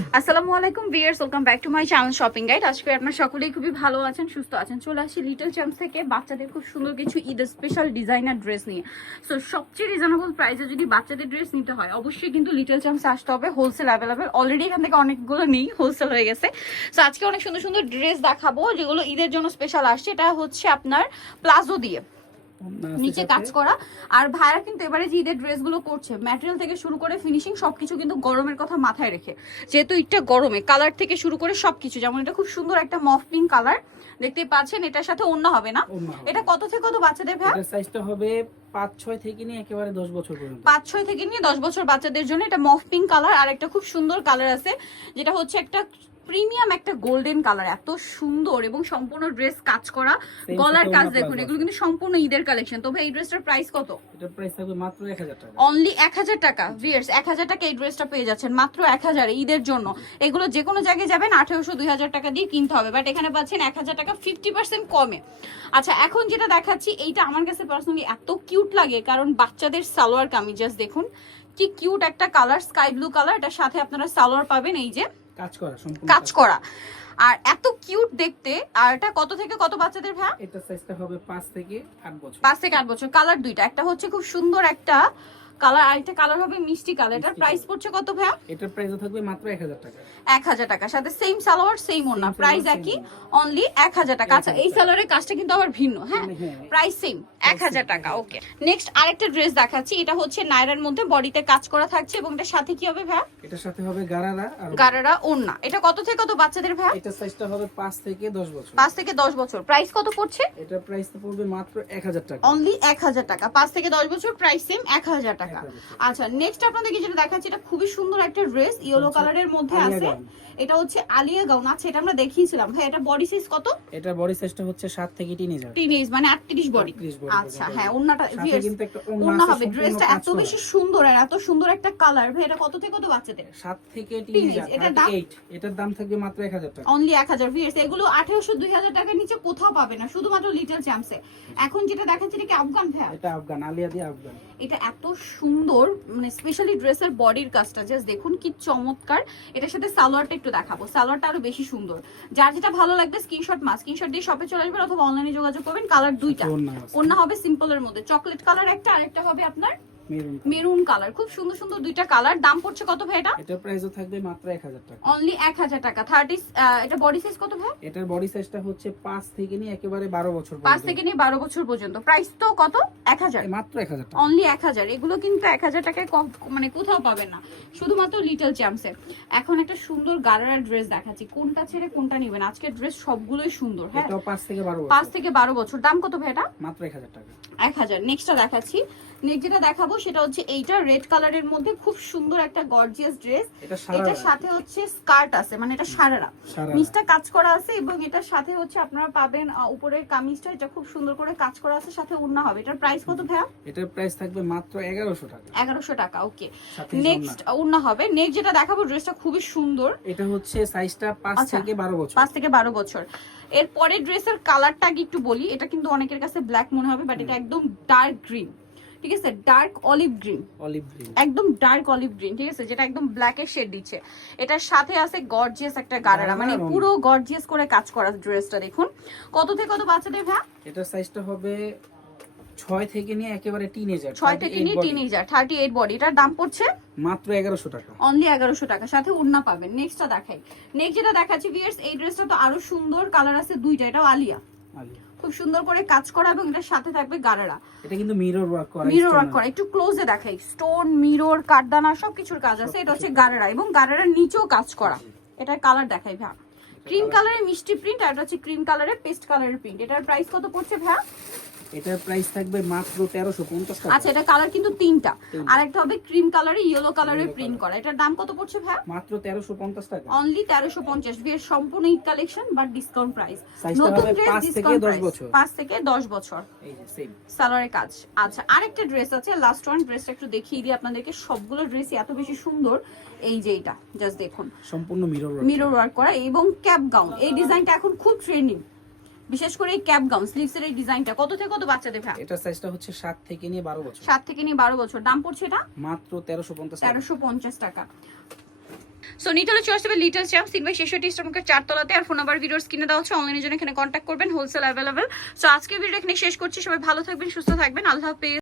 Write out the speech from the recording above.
আসসালামু আলাইকুম viewers, welcome back to my channel shopping guide. আজকে আপনারা সকলেই খুবই ভালো আছেন, সুস্থ আছেন। চলে আসি লিটল চ্যাম্পস থেকে বাচ্চাদের খুব সুন্দর কিছু ঈদের স্পেশাল ডিজাইনার ড্রেস নিয়ে। সো সবচেয়ে রিজনেবল প্রাইসে যদি বাচ্চাদের ড্রেস নিতে হয় অবশ্যই কিন্তু লিটল চ্যাম্পসে আসতে হবে। হোলসেল অ্যাভেলেবেল, অলরেডি এখান থেকে অনেকগুলো নেই, হোলসেল হয়ে গেছে। সো আজকে অনেক সুন্দর সুন্দর ড্রেস দেখাবো যেগুলো ঈদের জন্য স্পেশাল আসছে। এটা হচ্ছে আপনার প্লাজো দিয়ে নিচে কাজ করা। আর ভাইরা কিন্তু এবারে যে ঈদের ড্রেসগুলো করছে ম্যাটেরিয়াল থেকে শুরু করে ফিনিশিং সবকিছু কিন্তু গরমের কথা মাথায় রেখে, যেহেতু এটা গরমে কালার থেকে শুরু করে সবকিছু, যেমন এটা খুব সুন্দর একটা মফ পিঙ্ক কালার দেখতে পাচ্ছেন, এটার সাথে ওড়না হবে না। এটা কত থেকে কত বাচ্চাদের ভাই? এটার সাইজটা হবে 5-6 থেকে নিয়ে একেবারে 10 বছর পর্যন্ত। 5-6 থেকে নিয়ে 10 বছর বাচ্চাদের জন্য এটা মফ পিঙ্ক কালার। আর একটা খুব সুন্দর কালার আছে যেটা হচ্ছে একটা প্রিমিয়াম একটা গোল্ডেন কালার, এত সুন্দর এবং সম্পূর্ণ ড্রেস কাজ করা, গলার কাজ দেখুন, এগুলো কিন্তু সম্পূর্ণ ঈদের কালেকশন। তবে এই ড্রেসটার প্রাইস কত? এটার প্রাইস থাকবে মাত্র 1000 টাকা, অনলি 1000 টাকা। ভিউয়ার্স 1000 টাকা এই ড্রেসটা পেয়ে যাচ্ছেন মাত্র 1000 ঈদের জন্য। এগুলো যে কোনো জায়গায় যাবেন 1800-2000 টাকা দিয়ে কিনতে হবে, বাট এখানে পাচ্ছেন 1000 টাকা 50% কমে। আচ্ছা, এখন যেটা দেখাচ্ছি এইটা আমার কাছে পার্সোনালি এত কিউট লাগে, কারণ বাচ্চাদের সালোয়ার কামিজ জাস্ট দেখুন কি কিউট একটা কালার, স্কাই ব্লু কালার। এটার সাথে আপনারা সালোয়ার পাবেন এই যে কাজ করা, সম্পূর্ণ কাজ করা, আর এত কিউট দেখতে। আর এটা কত থেকে কত বাচ্চাদের ভাই? এটার সাইজটা হবে 5 থেকে 8 বছর। 5 থেকে 8 বছর। কালার দুইটা, একটা হচ্ছে খুব সুন্দর একটা কালার, আর একটা কালার হবে মিষ্টি কালার। এটার প্রাইস পড়ছে কত ভাই? এটার প্রাইস থাকবে মাত্র 1000 টাকা। 1000 টাকা, সাথে সেম সালোয়ার সেম ওড়না, প্রাইস একই, অনলি 1000 টাকা। আচ্ছা, এই সালোয়ারের কাজটা কিন্তু আবার ভিন্ন, হ্যাঁ, প্রাইস সেম 1000 টাকা। ওকে, নেক্সট আরেকটা ড্রেস দেখাচ্ছি। এটা হচ্ছে নায়রার মধ্যে বডিতে কাজ করা থাকছে, এবং এটার সাথে কি হবে ভাই? এটার সাথে হবে গারারা আর গারারা ওড়না। এটা কত থেকে কত বাচ্চাদের ভাই? এটার সাইজটা হবে 5 থেকে 10 বছর। 5 থেকে 10 বছর। প্রাইস কত পড়ছে? এটার প্রাইসটা পড়বে মাত্র 1000 টাকা, অনলি 1000 টাকা। 5 থেকে 10 বছর, প্রাইস সেম 1000 টাকা। আচ্ছা, নেক্সট আপনাদেরকে যেটা দেখাচ্ছি, এটা খুবই সুন্দর একটা ড্রেস, ইয়েলো কালারের মধ্যে আছে। এটা হচ্ছে আলিয়া গাউন। আচ্ছা, এটা আমরা দেখিয়েছিলাম ভাই। এটা বডি সাইজ কত? এটা বডি সাইজটা হচ্ছে 7 থেকে টিনেজার। টিনেজ মানে 38 বডি। আচ্ছা, হ্যাঁ, ওন্নাটা ভিউয়ার্স ওন্না হবে। ড্রেসটা এত বেশি সুন্দর আর এত সুন্দর একটা কালার ভাই। এটা কত থেকে কত বাচ্চাদের? 7 থেকে টিনেজার। এটার দাম? এটার দাম থাকবে মাত্র 1000 টাকা, অনলি 1000। ভিউয়ার্স এগুলো 1800-2000 টাকার নিচে কোথাও পাবে না, শুধুমাত্র লিটল চ্যাম্পসে। এখন যেটা দেখাচ্ছি এটা কি আফগান ভাই? এটা আফগান, আলিয়া দিয়ে আফগান। এটা এত সুন্দর, মানে স্পেশালি ড্রেসের বডির কাজটা জাস্ট দেখুন কি চমৎকার। এটার সাথে সালোয়ারটা একটু দেখাবো, সালোয়ারটা আরো বেশি সুন্দর। যার যেটা ভালো লাগবে স্ক্রিনশট দিয়ে শপে চলে আসবেন অথবা অনলাইনে যোগাযোগ করবেন। কালার দুইটা, ওন্না হবে সিম্পলের মধ্যে, চকলেট কালার একটা, আরেকটা হবে আপনার মেরুন কালার। খুব সুন্দর সুন্দর দুইটা কালার। দাম পড়ছে কত ভাই এটা? এটার প্রাইসও থাকবে মাত্র 1000 টাকা, অনলি 1000 টাকা। 30 এটা বডি সাইজ কত ভাই? এটার বডি সাইজটা হচ্ছে 5 থেকে নিয়ে একেবারে 12 বছর পর্যন্ত। 5 থেকে নিয়ে 12 বছর পর্যন্ত। প্রাইস তো কত? 1000, মাত্র 1000 টাকা, অনলি 1000। এগুলো কিন্তু 1000 টাকায় মানে কোথাও পাবেন না, শুধুমাত্র লিটল চ্যাম্পসে। এখন একটা সুন্দর গারারা ড্রেস দেখাচ্ছি, কোনটা ছেড়ে কোনটা নেবেন। আজকের ড্রেস সবগুলোই সুন্দর। হ্যাঁ, এটাও 5 থেকে 12 বছর। 5 থেকে 12 বছর। দাম কত ভাই এটা? মাত্র 1000 টাকা। 1000। নেক্সটটা দেখাচ্ছি। নেক্সট যেটা দেখাবো সেটা হচ্ছে এইটা রেড কালারের মধ্যে খুব সুন্দর একটা গর্জিয়াস ড্রেস। এটার সাথে হচ্ছে স্কার্ট আছে, মানে এটা সারারা নিচটা কাজ করা আছে, এবং এটার সাথে হচ্ছে আপনারা পাবেন উপরের কামিজটা, এটা খুব সুন্দর করে কাজ করা আছে, সাথে ওড়না হবে। এটার প্রাইস কত ভাইয়া? এটার প্রাইস থাকবে মাত্র 1100 টাকা। 1100 টাকা। ওকে, নেক্সট ওড়না হবে। নেক্সট যেটা দেখাবো ড্রেসটা খুবই সুন্দর। এটা হচ্ছে সাইজটা 5 থেকে 12 বছর। 5 থেকে 12 বছর। এর পরের ড্রেসের কালারটা আগে একটু বলি। এটা কিন্তু অনেকের কাছে ব্ল্যাক মনে হবে, বাট এটা একদম ডার্ক গ্রিন, ঠিক আছে, ডার্ক অলিভ গ্রিন, একদম ডার্ক অলিভ গ্রিন, ঠিক আছে, যেটা একদম ব্ল্যাকের শেড দিচ্ছে। এটার সাথে আছে গর্জিয়াস একটা গারারা, মানে পুরো গর্জিয়াস করে কাজ করা ড্রেসটা দেখুন। কত থেকে কত বাচ্চাদের ভাই? এটার সাইজটা হবে 6 থেকে নিয়ে একেবারে টিনেজার। 6 থেকে নিয়ে টিনেজার, 38 বডি। এটার দাম পড়ছে মাত্র 1100 টাকা, অনলি 1100 টাকা, সাথে ওড়না পাবেন। নেক্সটটা দেখাই। নেক্সট যেটা দেখাচ্ছি ভিউয়ার্স, এই ড্রেসটা তো আরো সুন্দর, কালার আছে দুইটা। এটাও আলিয়া, খুব সুন্দর করে কাজ করা, এবং এটার সাথে থাকবে গারারা। এটা কিন্তু মিরর ওয়ার্ক করা, মিরর ওয়ার্ক করা। একটু ক্লোজে দেখাই, স্টোন, মিরর, কাঠদানা সবকিছুর কাজ আছে। এটা হচ্ছে গারারা, এবং গারারার নিচেও কাজ করা। এটার কালার দেখাই ভাই, ক্রিম কালারের মিষ্টি প্রিন্ট, আর এটা হচ্ছে ক্রিম কালারের পেস্ট কালারের প্রিন্ট। এটার প্রাইস কত পড়ছে ভাই? এটার প্রাইস থাকবে মাত্র 1350 টাকা। আচ্ছা, এটা কালার কিন্তু তিনটা, আর একটা হবে ক্রিম কালারে ইয়েলো কালারের প্রিন্ট করা। এটার দাম কত পড়ছে ভাই? মাত্র 1350 টাকা, অনলি 1350। এর সম্পূর্ণ Eid collection, but discount price. নতুন ড্রেস 5 থেকে 10 বছর, 5 থেকে 10 বছর। এই যে সেম সালোয়ারের কাজ। আচ্ছা, আরেকটা ড্রেস আছে, লাস্ট ওয়ান। ড্রেসটা একটু দেখিয়ে দিই আপনাদেরকে। সবগুলো ড্রেসই এত বেশি সুন্দর। এই যে এটা জাস্ট দেখুন, সম্পূর্ণ মিরর ওয়ার্ক করা, এবং ক্যাপ গাউন। এই ডিজাইনটা এখন খুব ট্রেন্ডিং, বিশেষ করে এই ক্যাপ গাউন স্লিভসের এই ডিজাইনটা। কত থেকে কত বাচ্চাদের ভাই? এটা সাইজটা হচ্ছে 7 থেকে নিয়ে 12 বছর। 7 থেকে নিয়ে 12 বছর। দাম পড়ছে এটা মাত্র 1350 টাকা। সো নিতে হলে চলে আসবে লিটল চ্যাম্পস 3/66 ইস্টার্নমার্কেট 4 তলাতে। আর ফোন নাম্বার ভিডিওর স্ক্রিনে দেওয়া হচ্ছে, অনলাইনের জন্য এখানে কন্ট্যাক্ট করবেন, হোলসেল অ্যাভেলেবল। সো আজকে ভিডিও এখানে শেষ করছি, সবাই ভালো থাকবেন, সুস্থ থাকবেন, আল্লাহ হাফেজ।